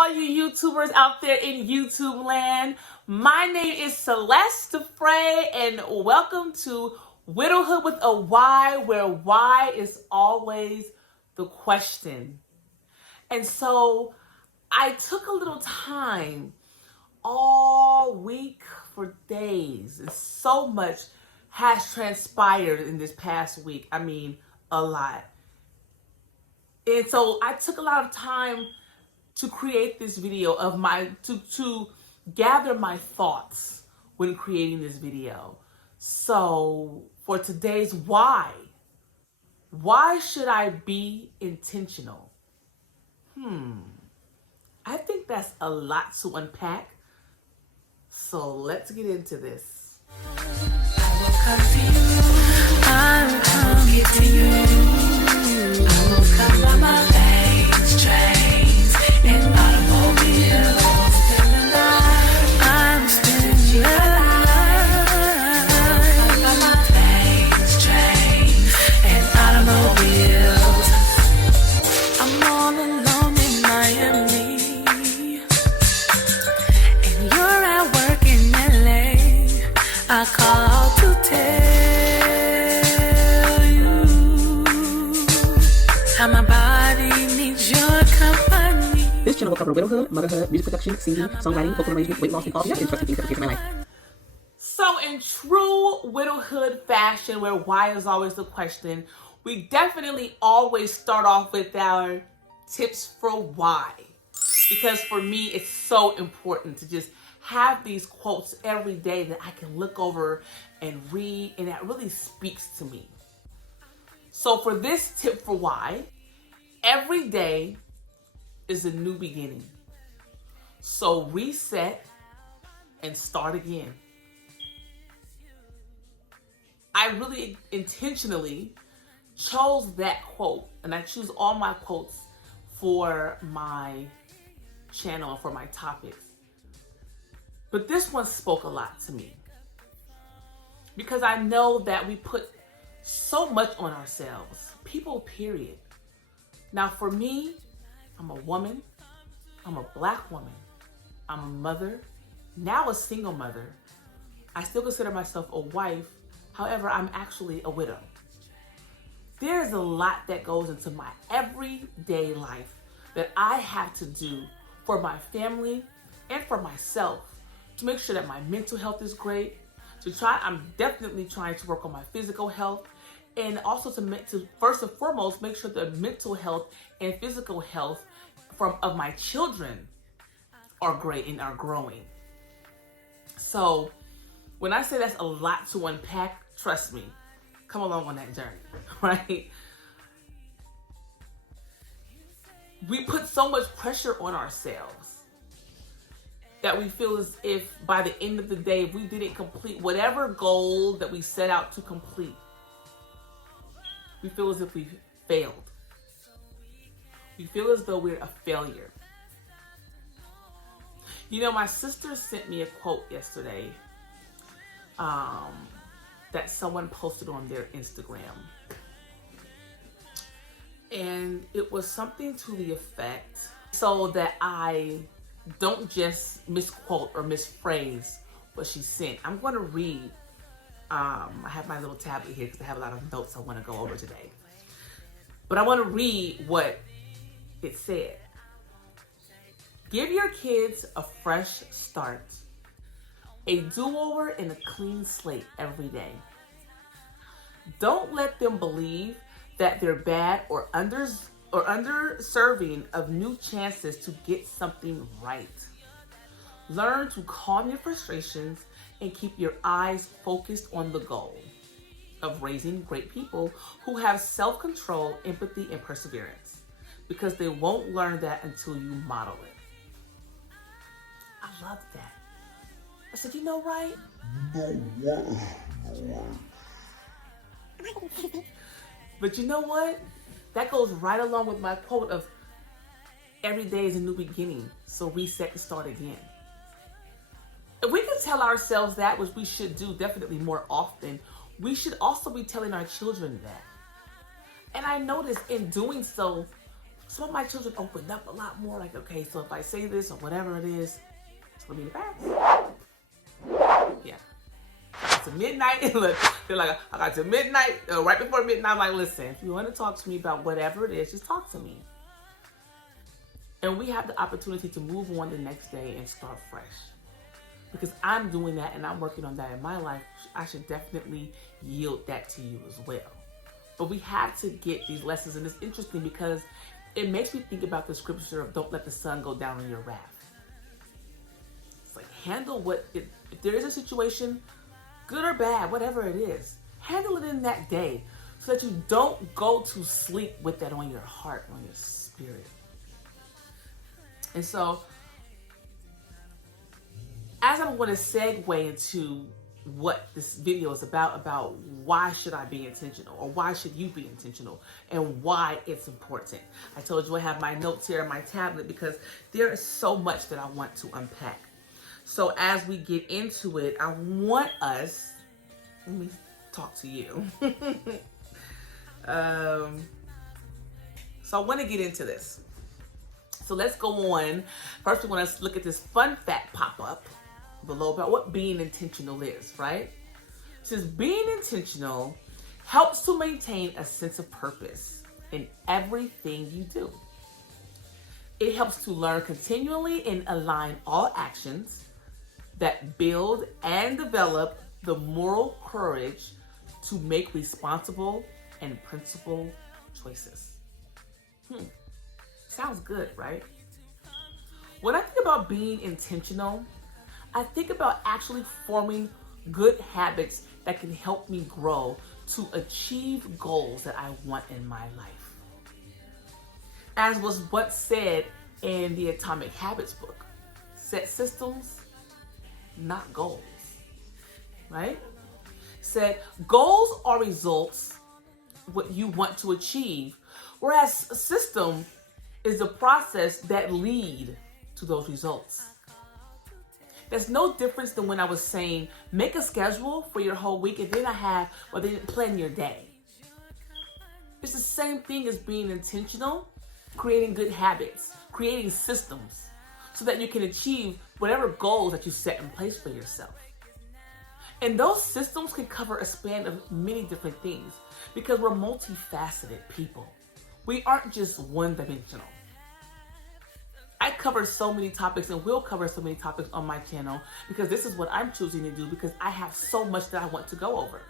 all you YouTubers out there in YouTube land. My name is Celeste Frey, and welcome to Widowhood with a Y, where why is always the question. And so I took a little time all week for days, and so much has transpired in this past week. I mean, a lot. And so I took a lot of time to create this video of to gather my thoughts when creating this video. So for today's why should I be intentional? I think that's a lot to unpack. So let's get into this. I will come to you. I will come get to you. I will come by my veins, trains, and automobiles. I'm spending your life by my veins, trains, and automobiles. I'm all alone in Miami, and you're at work in LA. I call to tell you how my body needs your company. This channel will cover widowhood, motherhood, music production, singing, songwriting, vocal arrangement, weight loss, and all the other interesting things that came my life. So in true widowhood fashion, where why is always the question, we definitely always start off with our tips for why. Because for me, it's so important to just have these quotes every day that I can look over and read, and that really speaks to me. So for this tip for why, every day is a new beginning. So reset and start again. I really intentionally chose that quote, and I choose all my quotes for my channel and for my topics. But this one spoke a lot to me because I know that we put so much on ourselves, people, period. Now for me, I'm a woman, I'm a Black woman, I'm a mother, now a single mother. I still consider myself a wife, however, I'm actually a widow. There's a lot that goes into my everyday life that I have to do for my family and for myself to make sure that my mental health is great. I'm definitely trying to work on my physical health, and also to first and foremost make sure the mental health and physical health of my children are great and are growing. So when I say that's a lot to unpack, trust me, come along on that journey, right? We put so much pressure on ourselves that we feel as if by the end of the day, if we didn't complete whatever goal that we set out to complete, we feel as if we failed. We feel as though we're a failure. You know, my sister sent me a quote yesterday that someone posted on their Instagram. And it was something to the effect so that I don't just misquote or misphrase what she sent. I'm going to read. I have my little tablet here because I have a lot of notes I want to go over today. But I want to read what it said. Give your kids a fresh start, a do-over and a clean slate every day. Don't let them believe that they're bad or underserving of new chances to get something right. Learn to calm your frustrations and keep your eyes focused on the goal of raising great people who have self-control, empathy, and perseverance, because they won't learn that until you model it. I love that. I said, you know, right? But you know what? That goes right along with my quote of every day is a new beginning, so reset and start again. If we can tell ourselves that, which we should do definitely more often, we should also be telling our children that. And I noticed in doing so, some of my children opened up a lot more. Like, okay, so if I say this or whatever it is, it's gonna be the best. Yeah. To midnight, look, they're like, I got to midnight, right before midnight. I'm like, listen, if you want to talk to me about whatever it is, just talk to me. And we have the opportunity to move on the next day and start fresh. Because I'm doing that and I'm working on that in my life, I should definitely yield that to you as well. But we have to get these lessons, and it's interesting because it makes me think about the scripture of don't let the sun go down on your wrath. It's like, handle if there is a situation, good or bad, whatever it is, handle it in that day so that you don't go to sleep with that on your heart, on your spirit. And so, as I'm going to segue into what this video is about why should I be intentional, or why should you be intentional, and why it's important. I told you I have my notes here on my tablet because there is so much that I want to unpack. So as we get into it, I want us, let me talk to you. So I want to get into this. So let's go on. First, we want to look at this fun fact pop-up below about what being intentional is, right? It says being intentional helps to maintain a sense of purpose in everything you do. It helps to learn continually and align all actions that build and develop the moral courage to make responsible and principled choices. Sounds good, right? When I think about being intentional, I think about actually forming good habits that can help me grow to achieve goals that I want in my life. As was once said in the Atomic Habits book, set systems, not goals, right? Said goals are results, what you want to achieve, whereas a system is the process that lead to those results. There's no difference than when I was saying, make a schedule for your whole week, and then then plan your day. It's the same thing as being intentional, creating good habits, creating systems, so that you can achieve whatever goals that you set in place for yourself. And those systems can cover a span of many different things because we're multifaceted people. We aren't just one-dimensional. I cover so many topics and will cover so many topics on my channel because this is what I'm choosing to do because I have so much that I want to go over.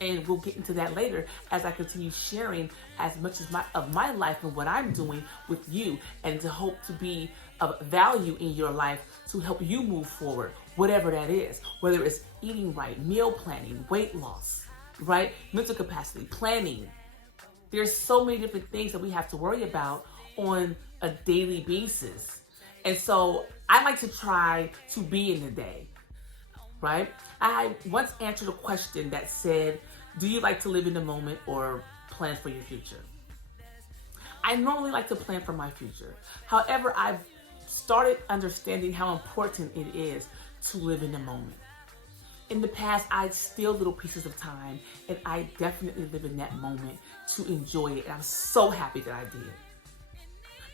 And we'll get into that later as I continue sharing as much as of my life and what I'm doing with you, and to hope to be of value in your life to help you move forward, whatever that is, whether it's eating right, meal planning, weight loss, right? Mental capacity, planning. There's so many different things that we have to worry about on a daily basis. And so I like to try to be in the day, right? I once answered a question that said, do you like to live in the moment or plan for your future? I normally like to plan for my future. However, I've started understanding how important it is to live in the moment. In the past, I'd steal little pieces of time, and I definitely live in that moment to enjoy it. And I'm so happy that I did.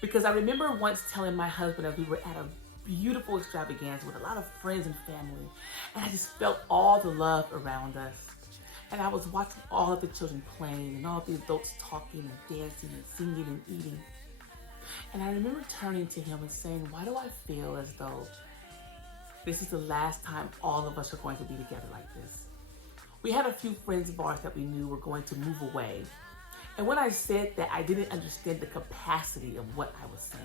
Because I remember once telling my husband as we were at a beautiful extravaganza with a lot of friends and family, and I just felt all the love around us. And I was watching all of the children playing and all of the adults talking and dancing and singing and eating. And I remember turning to him and saying, why do I feel as though this is the last time all of us are going to be together like this? We had a few friends of ours that we knew were going to move away. And when I said that, I didn't understand the capacity of what I was saying.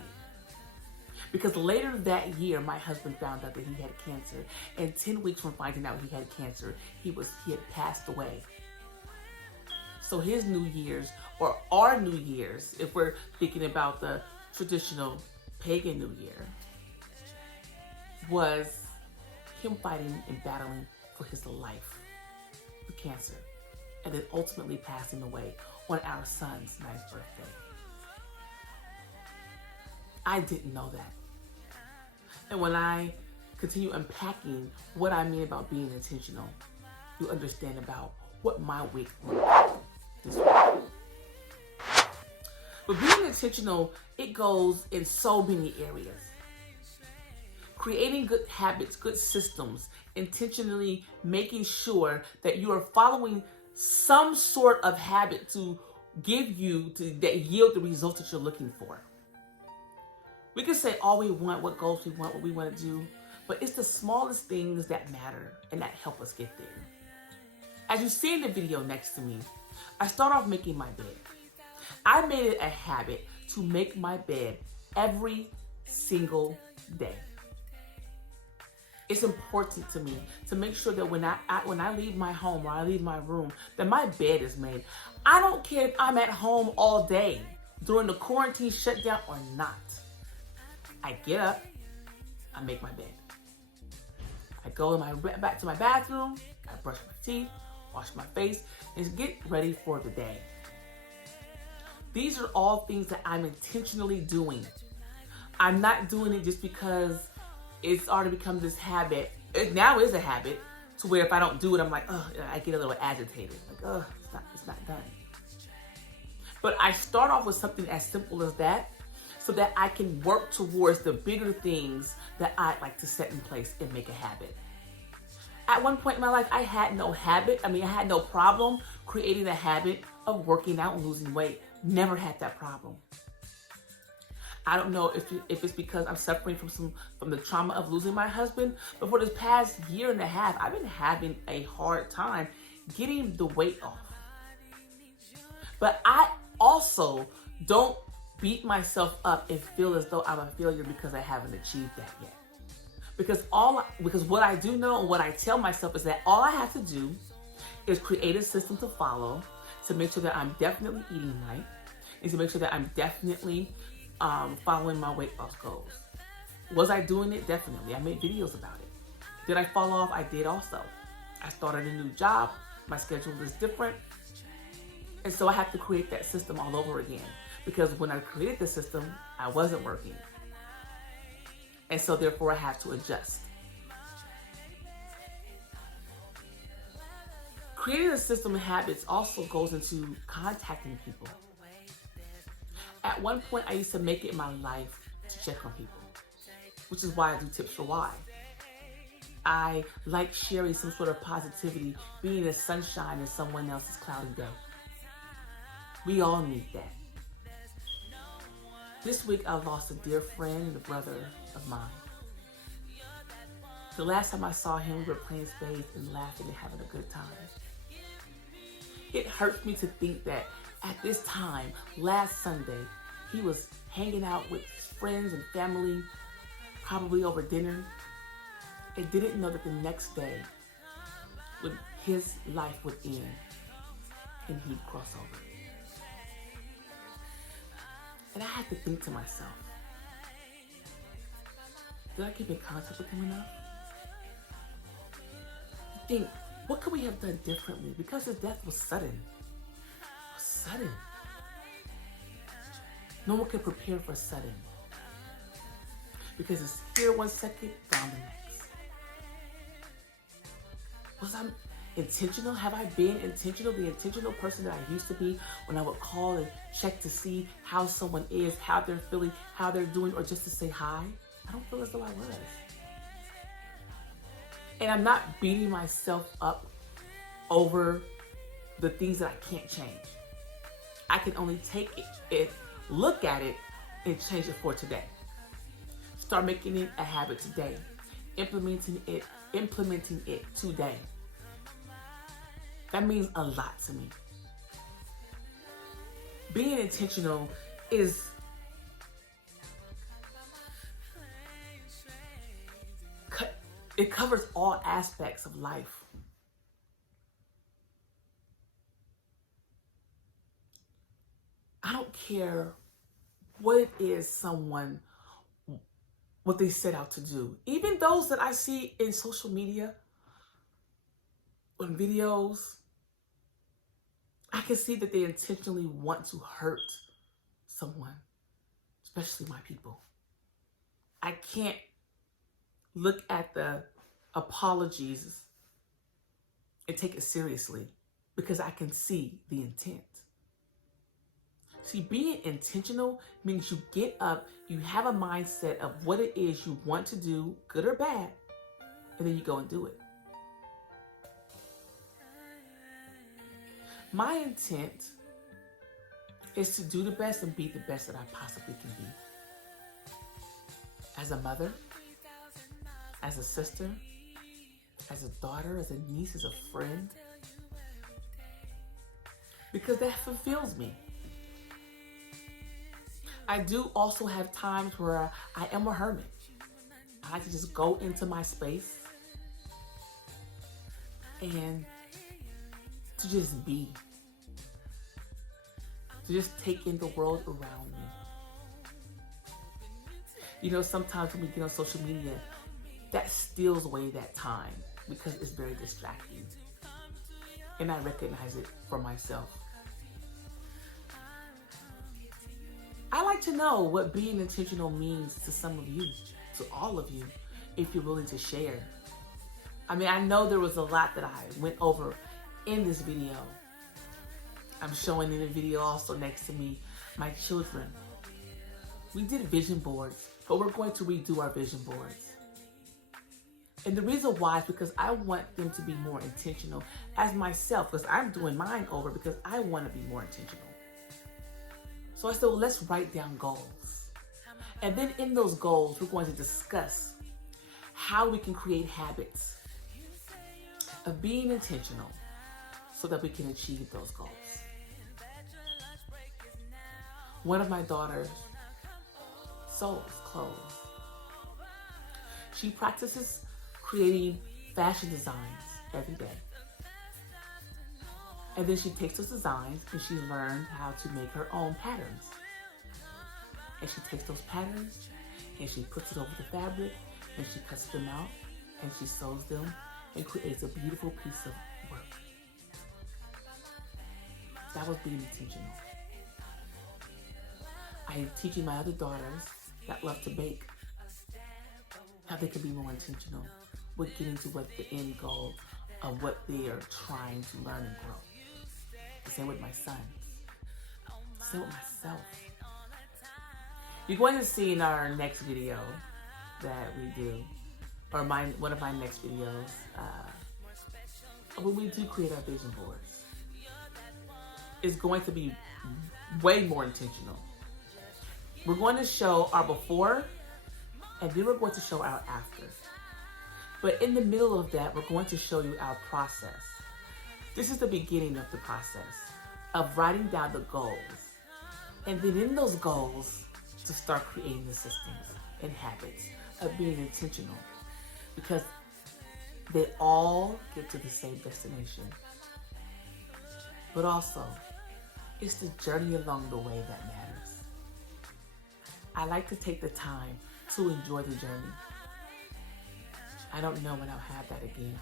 Because later that year, my husband found out that he had cancer. And 10 weeks from finding out he had cancer, he had passed away. So his New Year's, or our New Year's, if we're thinking about the traditional pagan New Year, was him fighting and battling for his life with cancer. And then ultimately passing away on our son's 9th birthday. I didn't know that. And when I continue unpacking what I mean about being intentional, you understand about what my week looked like this week. But being intentional, it goes in so many areas. Creating good habits, good systems, intentionally making sure that you are following some sort of habit to give you, that yield the results that you're looking for. We can say all we want, what goals we want, what we want to do, but it's the smallest things that matter and that help us get there. As you see in the video next to me, I start off making my bed. I made it a habit to make my bed every single day. It's important to me to make sure that when I leave my home or I leave my room, that my bed is made. I don't care if I'm at home all day during the quarantine shutdown or not. I get up, I make my bed. I go back to my bathroom, I brush my teeth, wash my face, and get ready for the day. These are all things that I'm intentionally doing. I'm not doing it just because it's already become this habit. It now is a habit to where if I don't do it, I'm like, oh, I get a little agitated. Like, oh, it's not done. But I start off with something as simple as that so that I can work towards the bigger things that I'd like to set in place and make a habit. At one point in my life, I had no problem creating a habit of working out and losing weight. Never had that problem. I don't know if it's because I'm suffering from the trauma of losing my husband, but for this past year and a half, I've been having a hard time getting the weight off. But I also don't beat myself up and feel as though I'm a failure because I haven't achieved that yet. Because what I do know and what I tell myself is that all I have to do is create a system to follow to make sure that I'm definitely eating right and to make sure that I'm definitely following my weight loss goals. Was I doing it? Definitely. I made videos about it. Did I fall off? I did also. I started a new job. My schedule is different. And so I have to create that system all over again. Because when I created the system, I wasn't working. And so therefore I have to adjust. Creating a system and habits also goes into contacting people. At one point, I used to make it my life to check on people, which is why I do Tips for Why. I like sharing some sort of positivity, being the sunshine in someone else's cloudy day. We all need that. This week, I lost a dear friend and a brother of mine. The last time I saw him, we were playing spades and laughing and having a good time. It hurts me to think that at this time, last Sunday, he was hanging out with his friends and family, probably over dinner, and didn't know that the next day, his life would end and he'd cross over. And I had to think to myself, did I keep in contact with him enough? Think, what could we have done differently? Because his death was sudden. It was sudden. No one can prepare for sudden. Because it's here 1 second, gone the next. Was I intentional? Have I been intentional? The intentional person that I used to be when I would call and check to see how someone is, how they're feeling, how they're doing, or just to say hi? I don't feel as though I was. And I'm not beating myself up over the things that I can't change. I can only take it, look at it, and change it for today. Start making it a habit today. Implementing it today. That means a lot to me. Being intentional it covers all aspects of life. I don't care what it is what they set out to do. Even those that I see in social media, on videos, I can see that they intentionally want to hurt someone, especially my people. I can't look at the apologies and take it seriously because I can see the intent. See, being intentional means you get up, you have a mindset of what it is you want to do, good or bad, and then you go and do it. My intent is to do the best and be the best that I possibly can be. As a mother, as a sister, as a daughter, as a niece, as a friend. Because that fulfills me. I do also have times where I am a hermit. I like to just go into my space and to just be. To just take in the world around me. You know, sometimes when we get on social media, that steals away that time because it's very distracting. And I recognize it for myself. I like to know what being intentional means to some of you, to all of you, if you're willing to share. I mean, I know there was a lot that I went over in this video. I'm showing in the video also next to me my children. We did vision boards, but we're going to redo our vision boards. And the reason why is because I want them to be more intentional as myself, because I'm doing mine over because I want to be more intentional. So I said, well, let's write down goals. And then in those goals, we're going to discuss how we can create habits of being intentional so that we can achieve those goals. One of my daughters sews clothes. She practices creating fashion designs every day. And then she takes those designs and she learned how to make her own patterns. And she takes those patterns and she puts it over the fabric and she cuts them out and she sews them and creates a beautiful piece of work. That was being intentional. I am teaching my other daughters that love to bake how they can be more intentional with getting to what the end goal of what they are trying to learn and grow. The same with my sons. The same with myself. You're going to see in our next video that we do, or one of my next videos, when we do create our vision boards, is going to be way more intentional. We're going to show our before, and then we're going to show our after. But in the middle of that, we're going to show you our process. This is the beginning of the process of writing down the goals. And then in those goals, to start creating the systems and habits of being intentional. Because they all get to the same destination. But also, it's the journey along the way that matters. I like to take the time to enjoy the journey. I don't know when I'll have that again.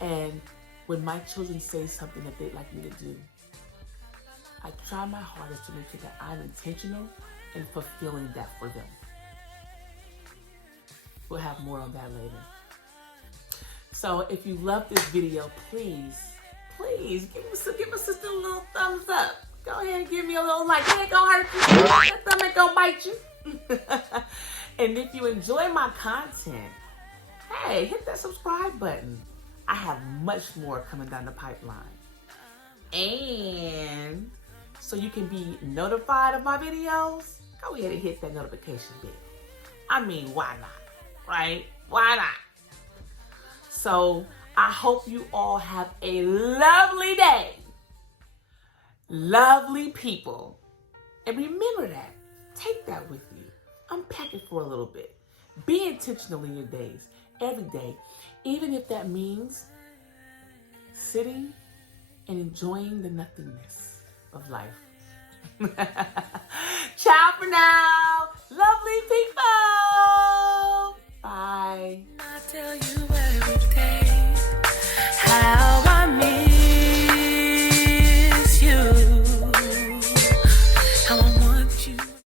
And when my children say something that they'd like me to do, I try my hardest to make sure that I'm intentional in fulfilling that for them. We'll have more on that later. So if you love this video, please give my sister a little thumbs up. Go ahead and give me a little like. It ain't gonna hurt you. That thumb ain't gonna bite you. And if you enjoy my content, hey, hit that subscribe button. I have much more coming down the pipeline. And so you can be notified of my videos, go ahead and hit that notification bell. I mean, why not, right? Why not? So I hope you all have a lovely day. Lovely people. And remember that. Take that with you. Unpack it for a little bit. Be intentional in your days, every day, even if that means sitting and enjoying the nothingness of life. Ciao for now, lovely people.